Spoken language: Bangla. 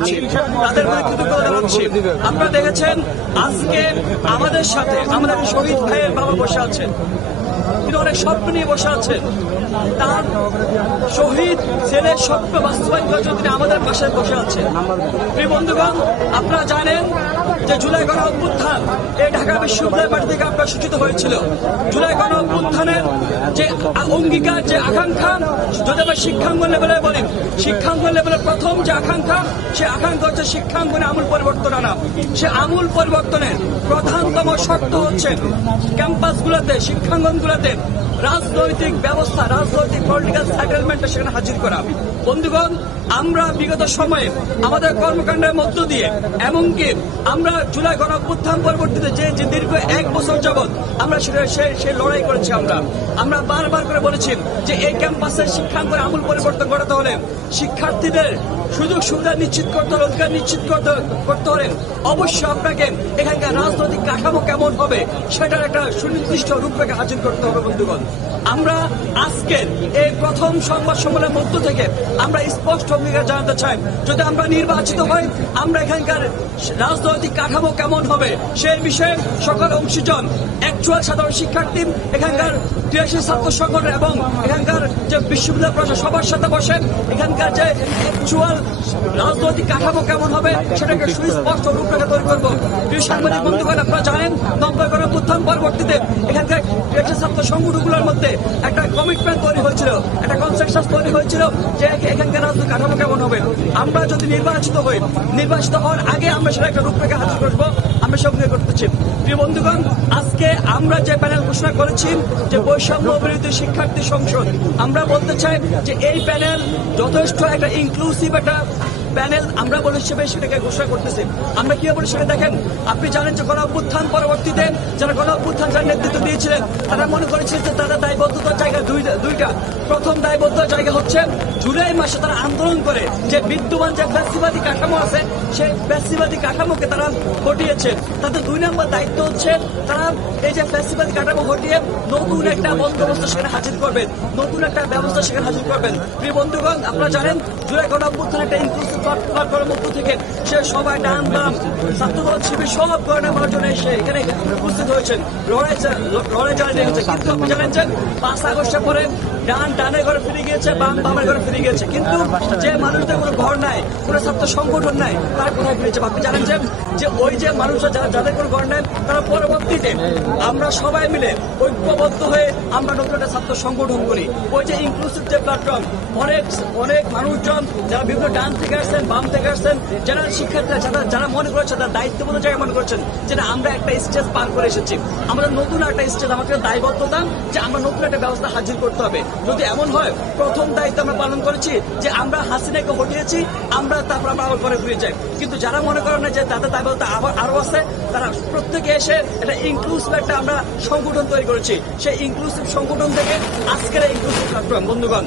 তাদের প্রতি কৃতজ্ঞতা জানাচ্ছি। আপনারা দেখেছেন আজকে আমাদের সাথে আমাদের শহীদ ভাইয়ের বাবা বসে আছেন, তিনি অনেক স্বপ্ন নিয়ে বসে আছেন। তার শহীদ ছেলের স্বপ্ন বাস্তবায়ন করার জন্য তিনি আমাদের পাশে বসে আছেন। প্রিয় বন্ধুগণ, আপনারা জানেন যে জুলাই গণ অভ্যুত্থান এই ঢাকা বিশ্ববিদ্যালয় পার্টি থেকে আপনার সূচিত হয়েছিল। জুলাই গণ অভ্যুত্থানের যে অঙ্গীকার, যে আকাঙ্ক্ষা, যদি আমরা শিক্ষাঙ্গন লেভেলে বলি, শিক্ষাঙ্গন লেভেলের প্রথম যে আকাঙ্ক্ষা, সে আকাঙ্ক্ষা হচ্ছে শিক্ষাঙ্গনে আমূল পরিবর্তন আনা। সে আমূল পরিবর্তনের প্রধানতম শর্ত হচ্ছে ক্যাম্পাসগুলোতে, শিক্ষাঙ্গনগুলোতে রাজনৈতিক ব্যবস্থা, রাজনৈতিক পলিটিক্যাল সেটেলমেন্টটা সেখানে হাজির করা। বন্ধুগণ, আমরা বিগত সময়ে আমাদের কর্মকাণ্ডের মধ্য দিয়ে, এমনকি আমরা জুলাই গণ অভ্যুত্থান পরবর্তীতে যে দীর্ঘ 1 বছর যাবৎ আমরা সে লড়াই করেছি। আমরা বারবার করে বলেছি যে এই ক্যাম্পাসের শিক্ষাঙ্গনে আমূল পরিবর্তন ঘটাতে হলে, শিক্ষার্থীদের সুযোগ সুবিধা নিশ্চিত করতে হলে, অধিকার নিশ্চিত করতে হলে অবশ্যই আপনাকে এখানকার রাজনৈতিক কাঠামো কেমন হবে সেটার একটা সুনির্দিষ্ট রূপরেখা হাজির করতে হবে। বন্ধুগণ, আমরা আজকের এই প্রথম সংবাদ সম্মেলনের মধ্য থেকে আমরা স্পষ্ট অঙ্গীকার জানাতে চাই, যদি আমরা নির্বাচিত হই, আমরা এখানকার রাজনৈতিক কাঠামো কেমন হবে সেই বিষয়ে সকল অংশীজন, অ্যাকচুয়াল সাধারণ শিক্ষার্থী, এখানকার ক্রিয়াশীল ছাত্র সংগঠন এবং এখানকার যে বিশ্ববিদ্যালয় প্রশাসন সবার সাথে বসে এখানকার যে অ্যাকচুয়াল রাজনৈতিক কাঠামো কেমন হবে সেটাকে সুস্পষ্ট রূপরেখা তৈরি করবো। প্রিয় সাংবাদিক বন্ধুগণ, আপনারা জানেন 90 গণ অভ্যুত্থান পরবর্তীতে এখানকার ক্রিয়াশীল ছাত্র সংগঠনগুলোর মধ্যে একটা কমিটমেন্ট তৈরি হয়েছিল, একটা কনসেনসাস তৈরি হয়েছিল যে এখানকার রাজনৈতিক কাঠামো কেমন হবে। আমরা যদি নির্বাচিত হই, নির্বাচিত হওয়ার আগে আমরা সেটা একটা রূপরেখা হাজির করবো, আমরা সব নিয়ে করতেছি। প্রিয় বন্ধুগণ, আজকে আমরা যে প্যানেল ঘোষণা করেছি যে বৈষম্য বিরোধী শিক্ষার্থী সংসদ, আমরা বলতে চাই যে এই প্যানেল যথেষ্ট একটা ইনক্লুসিভ একটা প্যানেল আমরা বলে হিসেবে সেটাকে ঘোষণা করতেছি। আমরা কি বলি সেটা দেখেন। আপনি জানেন যে গণ অভ্যুত্থান পরবর্তীতে যারা গণ অভ্যুত্থান যারা নেতৃত্ব দিয়েছিলেন তারা মনে করেছিলেন যে তাদের দায়বদ্ধতার জায়গা দুইটা। প্রথম দায়বদ্ধতার জায়গা হচ্ছে জুলাই মাসে তারা আন্দোলন করে যে বিদ্যমান যে ফ্যাসিবাদী কাঠামো আছে সেই ফ্যাসিবাদী কাঠামোকে তারা হটিয়েছে। তাদের 2 নম্বর দায়িত্ব হচ্ছে তারা এই যে ফ্যাসিবাদী কাঠামো হটিয়ে নতুন একটা বন্দোবস্ত সেখানে হাজির করবেন, নতুন একটা ব্যবস্থা সেখানে হাজির করবেন। প্রিয় বন্ধুগণ, আপনারা জানেন জুলাই গণ অভ্যুত্থান একটা ইনক্লুসিভ প্ল্যাটফর্মের মধ্য থেকে সে সবাই ডান বাম ছাত্রদল শিবির সব ধরনের মানুষজন এসে এখানে উপস্থিত হয়েছেন, লড়াই চালিয়ে রেখেছে। কিন্তু আপনি জানেন যে 5 আগস্টের পরে ডান ডানের ঘরে ফিরে গিয়েছে, বাম বামের ঘরে ফিরে গিয়েছে, কিন্তু যে মানুষদের কোনো ঘর নাই, কোনো ছাত্র সংগঠন নাই, তার কোথায় ফিরেছে? আপনি জানেন যে ওই যে মানুষরা যাদের কোনো ঘর নাই তারা পরবর্তীতে আমরা সবাই মিলে ঐক্যবদ্ধ হয়ে আমরা নতুন একটা ছাত্র সংগঠন করি। ওই যে ইনক্লুসিভ যে প্ল্যাটফর্ম, অনেক মানুষজন যারা বিভিন্ন ডান থেকে আসছেন, বাম থেকে আসছেন, যারা শিক্ষার্থীরা যারা মনে করেছে তারা দায়িত্বপূর্ণ জায়গায় মনে করছেন যে আমরা একটা স্টেজ পার করে এসেছি, আমাদের নতুন একটা স্টেজ, আমাদের দায়বদ্ধতা যে আমরা নতুন একটা ব্যবস্থা হাজির করতে হবে। যদি এমন হয়, প্রথম দায়িত্ব আমরা পালন করেছি যে আমরা হাসিনাকে হটিয়েছি, তারপর আমরা আবার ঘরে ফিরে যাই। কিন্তু যারা মনে করেন না যে তাদের দায়বদ্ধতা আরো আছে, তারা প্রত্যেকে এসে একটা ইনক্লুসিভ একটা আমরা সংগঠন তৈরি করেছি। সেই ইনক্লুসিভ সংগঠন থেকে আজকের ইনক্লুসিভ প্ল্যাটফর্ম। বন্ধুগণ,